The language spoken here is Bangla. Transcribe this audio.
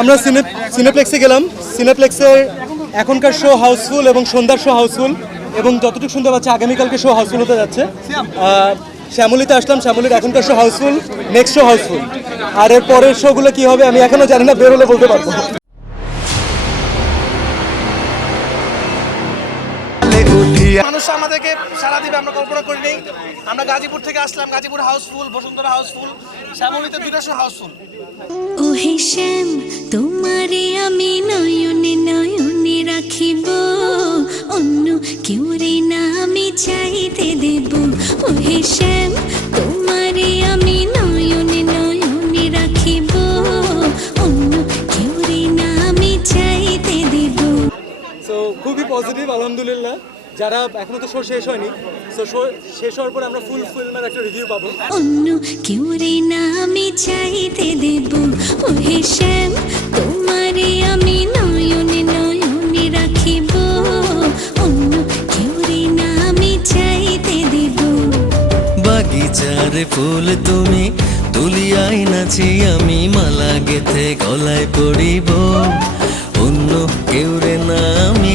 আমরা সিনে সিনেপ্লেক্সে গেলাম। সিনেপ্লেক্সের এখনকার শো হাউসফুল এবং সন্ধ্যার শো হাউসফুল এবং যতটুকু শুনতে পাচ্ছি আগামীকালকে শো হাউসফুল হতে যাচ্ছে। শ্যামলিতে আসলাম, শ্যামলির এখনকার show housefull next show housefull আর এর পরের শোগুলো কি হবে আমি এখনও জানি না, বের হলে বলতে পারব। মানুষ আমাদেরকে সারা দিবে আমরা কল্পনা করি নেই আমরা গাজীপুর থেকে আসলাম গাজীপুর হাউসফুল বসুন্ধরা হাউসফুল শ্যামলিতে দুইটা শো হাউসফুল ওহে শ্যাম তোমারে আমি নয়নে নয়নে রাখিব। অন্য কেউ রে না আমি চাইতে দেব। ওহে শ্যাম তোমারে আমি নয়নে নয়নে রাখিব। অন্য কেউ রে না আমি চাইতে দেব। সো খুবই পজিটিভ আলহামদুলিল্লাহ। যারা এখনও তো শো শেষ হয়নি সো শো শেষ হওয়ার পরে আমরা ফুল ফিল্মের একটা রিভিউ পাবো। অন্য কেউ রে না আমি চাইতে দেব। ওহে শ্যাম তোমারে আমি নয়নে নয়নে রাখিব। অন্য কেউ রে না আমি চাইতে দেব। বাগিচার ফুল তুমি তুলিয়াই নাছি আমি মালা গেথে গলায় পড়িব। অন্য কেউ রে না আমি